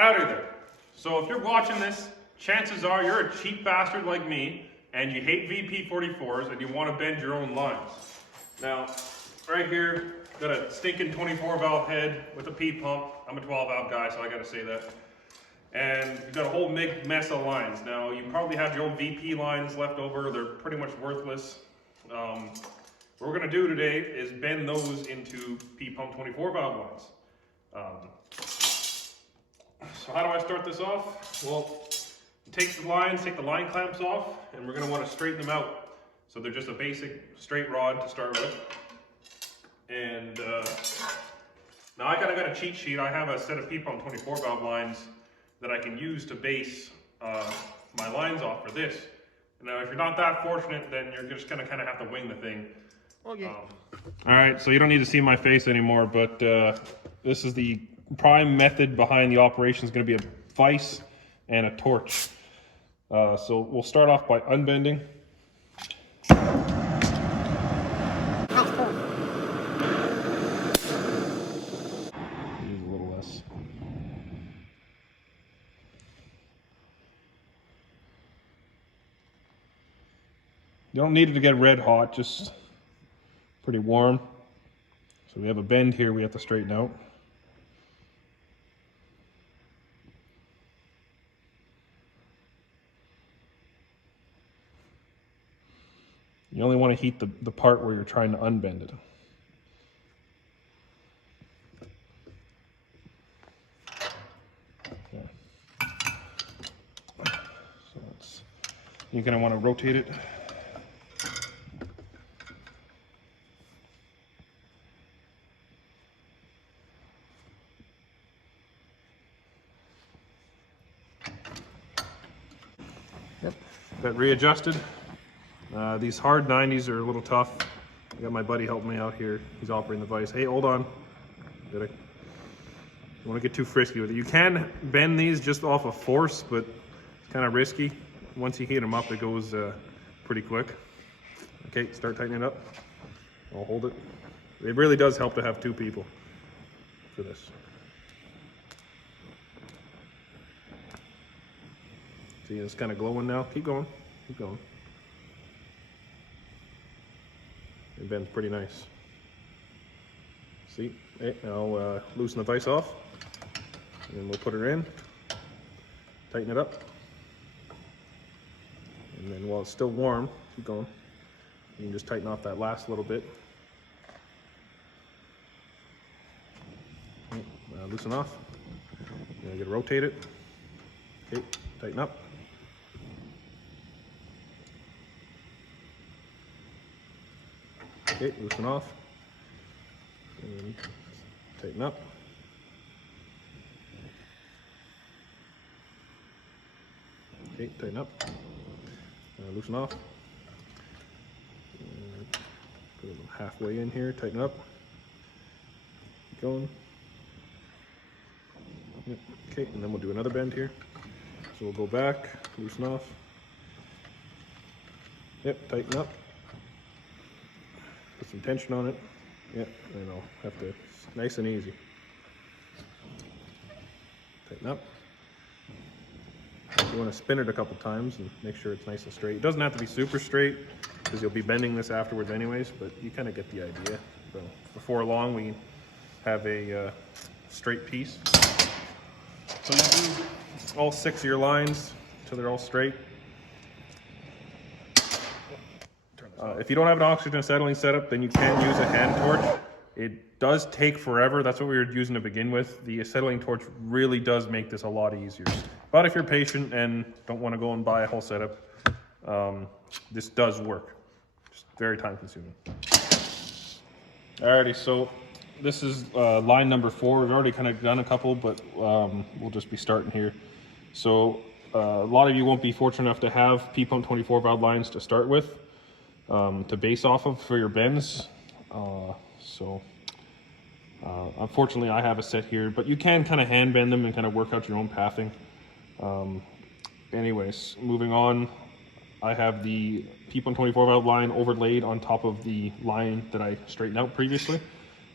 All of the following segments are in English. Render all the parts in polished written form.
Howdy there. So if you're watching this, chances are you're a cheap bastard like me and you hate VP44s and you want to bend your own lines. Now, right here, got a stinking 24 valve head with a P pump. I'm a 12 valve guy, so I gotta say that. And you've got a whole big mess of lines. Now, you probably have your old VP lines left over. They're pretty much worthless. What we're gonna do today is bend those into P pump 24 valve lines. So how do I start this off? Well, take the lines, take the line clamps off, and we're going to want to straighten them out. So they're just a basic straight rod to start with. And now I got a cheat sheet. I have a set of P pump 24 valve lines that I can use to base my lines off for this. Now, if you're not that fortunate, then you're just going to kind of have to wing the thing. Okay. All right, so you don't need to see my face anymore, but this is the prime method behind the operation. Is going to be a vise and a torch. So we'll start off by unbending. Use a little less. You don't need it to get red hot, just pretty warm. So we have a bend here we have to straighten out. You only want to heat the part where you're trying to unbend it. Okay. So you're going to want to rotate it. Yep. Got readjusted. These hard 90s are a little tough. I got my buddy helping me out here. He's operating the vise. Hey, hold on. Don't want to get too frisky with it. You can bend these just off of force, but it's kind of risky. Once you heat them up, it goes pretty quick. Okay, start tightening it up. I'll hold it. It really does help to have two people for this. See, it's kind of glowing now. Keep going. Keep going. It bends pretty nice. See? Hey, I'll loosen the vise off, and then we'll put her in, tighten it up, and then while it's still warm, keep going. You can just tighten off that last little bit. Okay, loosen off. You're gonna rotate it. Okay, tighten up. Okay, loosen off, and tighten up. Okay, tighten up, loosen off, and put it halfway in here, tighten up, keep going. Yep. Okay, and then we'll do another bend here. So we'll go back, loosen off, yep, tighten up. Put some tension on it. Yeah, and I'll have to, nice and easy. Tighten up. You want to spin it a couple times and make sure it's nice and straight. It doesn't have to be super straight because you'll be bending this afterwards anyways, but you kind of get the idea. So before long we have a straight piece. So you do all 6 of your lines until they're all straight. If you don't have an oxygen acetylene setup, then you can use a hand torch. It does take forever. That's what we were using to begin with. The acetylene torch really does make this a lot easier. But if you're patient and don't want to go and buy a whole setup, this does work. Just very time consuming. Alrighty, so this is line number 4. We've already kind of done a couple, but we'll just be starting here. So a lot of you won't be fortunate enough to have P pump 24 valve lines to start with. To base off of for your bends. Unfortunately I have a set here, but you can kind of hand bend them and kind of work out your own pathing. Anyways, moving on, I have the P pump 24 valve line overlaid on top of the line that I straightened out previously,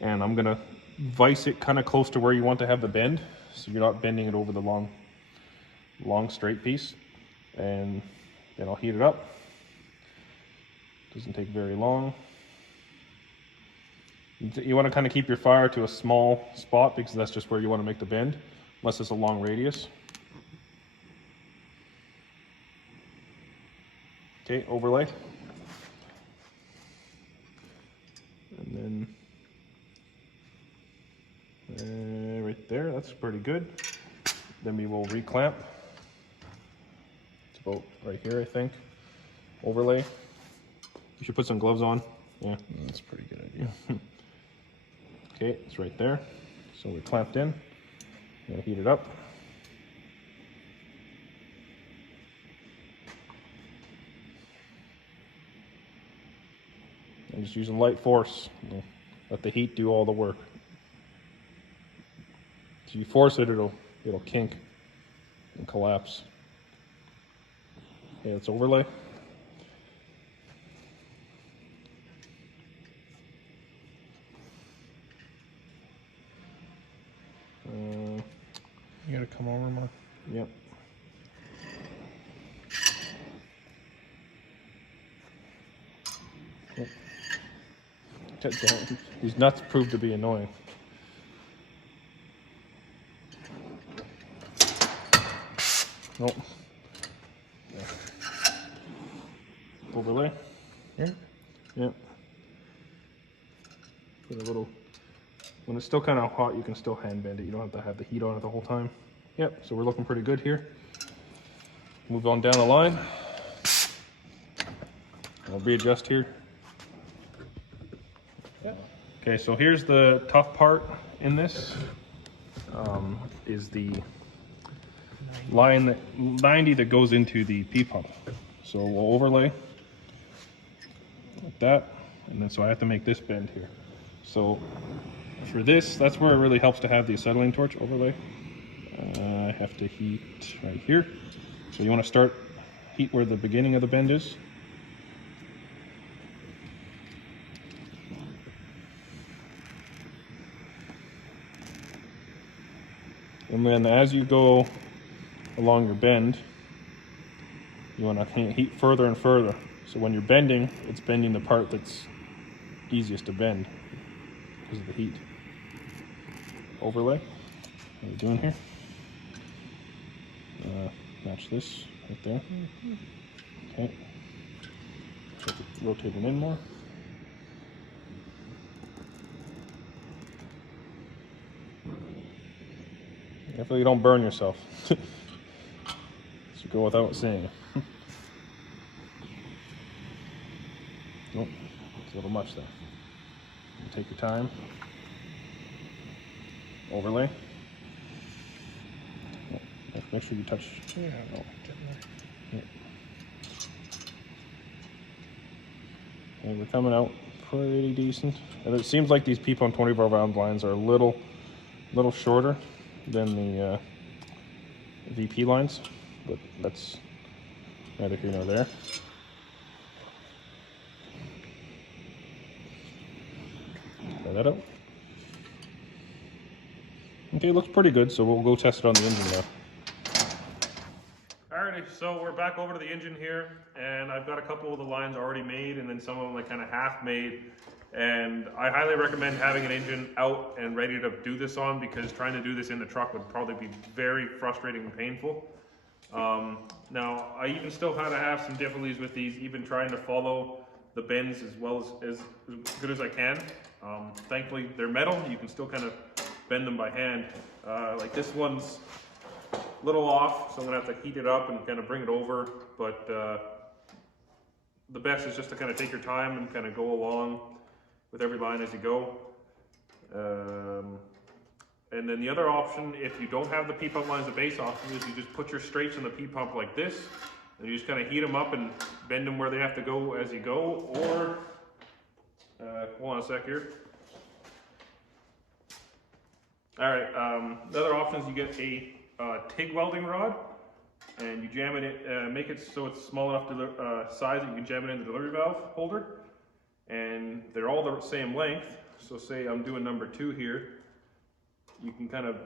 and I'm gonna vise it kind of close to where you want to have the bend. so you're not bending it over the long straight piece. And then I'll heat it up. Doesn't take very long. You want to kind of keep your fire to a small spot because that's just where you want to make the bend, unless it's a long radius. Okay, overlay. And then right there, that's pretty good. Then we will reclamp. It's about right here, I think. Overlay. You should put some gloves on. Yeah, that's a pretty good idea. Okay, it's right there. So we're clamped in. I'm gonna heat it up. I'm just using light force. Let the heat do all the work. If you force it, it'll kink and collapse. Okay, let's overlay. You gotta come over more. Yep. These nuts prove to be annoying. Nope. Yeah. Overlay. Here? Yep. Put a little. When it's still kind of hot, you can still hand bend it. You don't have to have the heat on it the whole time. Yep. So we're looking pretty good here. Move on down the line. I'll readjust here. Okay, so here's the tough part in this, is the line that 90 that goes into the P pump. So we'll overlay like that, and then so I have to make this bend here. So for this, that's where it really helps to have the acetylene torch overlay. I have to heat right here. So you want to start heat where the beginning of the bend is. And then as you go along your bend, you want to heat further and further. So when you're bending, it's bending the part that's easiest to bend because of the heat. Overlay. What are we doing here? Match this right there. Okay. So rotate it in more. Careful you don't burn yourself. So go without saying it. Nope, it's a little much there. Take your time. Overlay. Make sure you touch. Yeah, no. yeah. And we're coming out pretty decent. And it seems like these P-pump 24-round lines are a little shorter than the VP lines, but that's neither here nor there. Try that out. Okay, it looks pretty good, so we'll go test it on the engine now. Alrighty, so we're back over to the engine here, and I've got a couple of the lines already made, and then some of them like kind of half made. And I highly recommend having an engine out and ready to do this on, because trying to do this in the truck would probably be very frustrating and painful. Now, I even still kind of have some difficulties with these, even trying to follow the bends as well as good as I can. Thankfully, they're metal. You can still kind of bend them by hand. Like this one's a little off, so I'm gonna have to heat it up and kind of bring it over. But the best is just to kind of take your time and kind of go along with every line as you go. And then the other option, if you don't have the P-pump lines, the base option is you just put your straights in the P-pump like this, and you just kind of heat them up and bend them where they have to go as you go. Or, hold on a sec here. All right, the other option is you get a TIG welding rod, and you jam it in, make it so it's small enough to size that you can jam it in the delivery valve holder. And they're all the same length. So say I'm doing number 2 here. You can kind of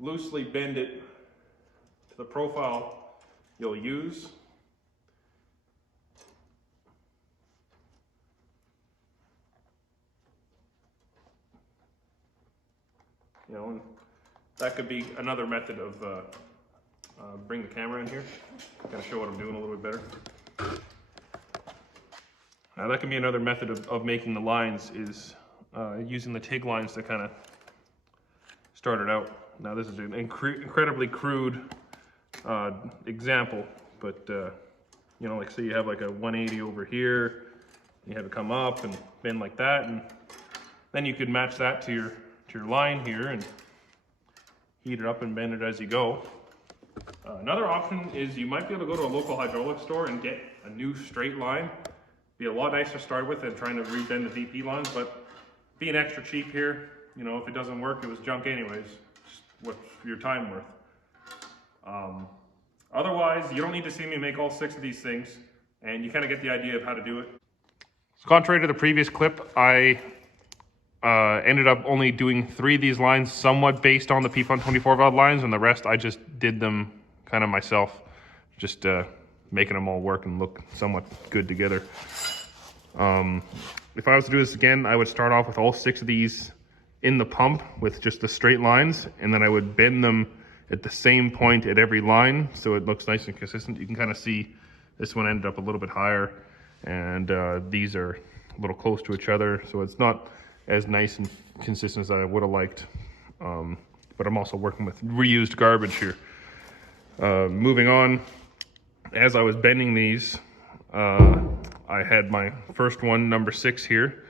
loosely bend it to the profile you'll use. You know, and that could be another method of, bring the camera in here. Gotta show what I'm doing a little bit better. That can be another method of making the lines is using the TIG lines to kind of start it out. Now this is an incredibly crude example, but you know, like say you have like a 180 over here, you have it come up and bend like that, and then you could match that to your line here and heat it up and bend it as you go. Another option is you might be able to go to a local hydraulic store and get a new straight line. Be a lot nicer to start with than trying to rebend the VP lines, but being extra cheap here, you know, if it doesn't work, it was junk anyways. Just what's your time worth? Otherwise, you don't need to see me make all 6 of these things, and you kind of get the idea of how to do it. So contrary to the previous clip, I ended up only doing 3 of these lines somewhat based on the P124 valve lines, and the rest I just did them kind of myself, just making them all work and look somewhat good together. If I was to do this again, I would start off with all 6 of these in the pump with just the straight lines, and then I would bend them at the same point at every line so it looks nice and consistent. You can kind of see this one ended up a little bit higher, and these are a little close to each other, so it's not as nice and consistent as I would have liked. But I'm also working with reused garbage here. Moving on, as I was bending these, I had my first one, number 6 here,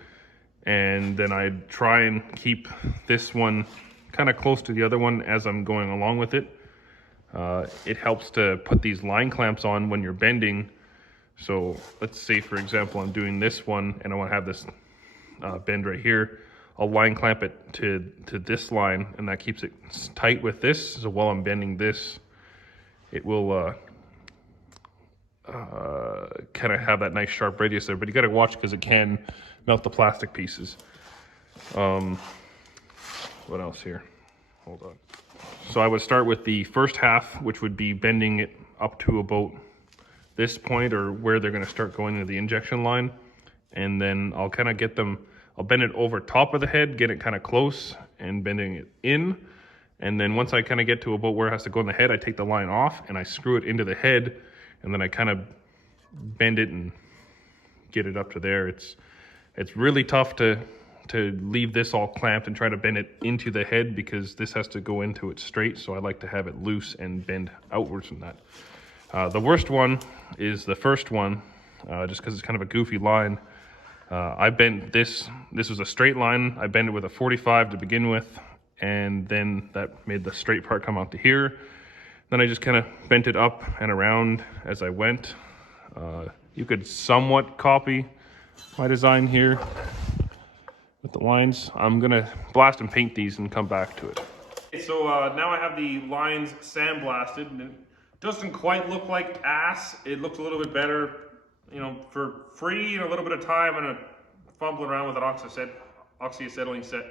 and then I'd try and keep this one kind of close to the other one as I'm going along with it. It helps to put these line clamps on when you're bending. So let's say, for example, I'm doing this one and I want to have this bend right here. I'll line clamp it to this line, and that keeps it tight with this. So while I'm bending this, it will kind of have that nice sharp radius there, but you got to watch because it can melt the plastic pieces. What else here? Hold on. So I would start with the first half, which would be bending it up to about this point, or where they're going to start going into the injection line. And then I'll kind of get them, I'll bend it over top of the head, get it kind of close, and bending it in. And then once I kind of get to about where it has to go in the head, I take the line off and I screw it into the head, and then I kind of bend it and get it up to there. It's really tough to leave this all clamped and try to bend it into the head, because this has to go into it straight. So I like to have it loose and bend outwards from that. The worst one is the first one, just because it's kind of a goofy line. I bent this was a straight line. I bent it with a 45 to begin with, and then that made the straight part come out to here. Then I just kind of bent it up and around as I went. You could somewhat copy my design here with the lines. I'm gonna blast and paint these and come back to it. Okay, so now I have the lines sandblasted, and it doesn't quite look like ass. It looks a little bit better, you know, for free and a little bit of time and a fumbling around with an oxyacetylene set.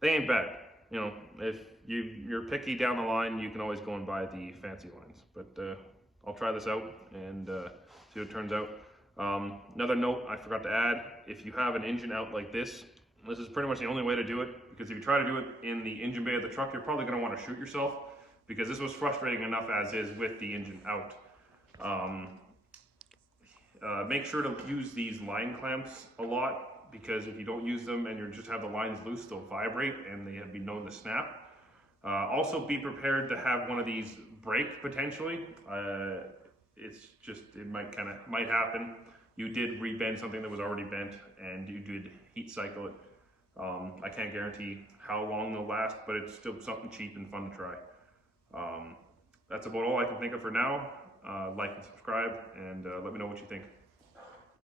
They ain't bad. You know, if you're picky down the line, you can always go and buy the fancy lines. But I'll try this out and see what it turns out. Another note I forgot to add: if you have an engine out like this is pretty much the only way to do it, because if you try to do it in the engine bay of the truck, you're probably going to want to shoot yourself, because this was frustrating enough as is with the engine out. Make sure to use these line clamps a lot, because if you don't use them and you just have the lines loose, they'll vibrate and they have been known to snap. Also be prepared to have one of these break potentially. It might happen. You did rebend something that was already bent, and you did heat cycle it. I can't guarantee how long they'll last, but it's still something cheap and fun to try. That's about all I can think of for now. Like and subscribe, and let me know what you think.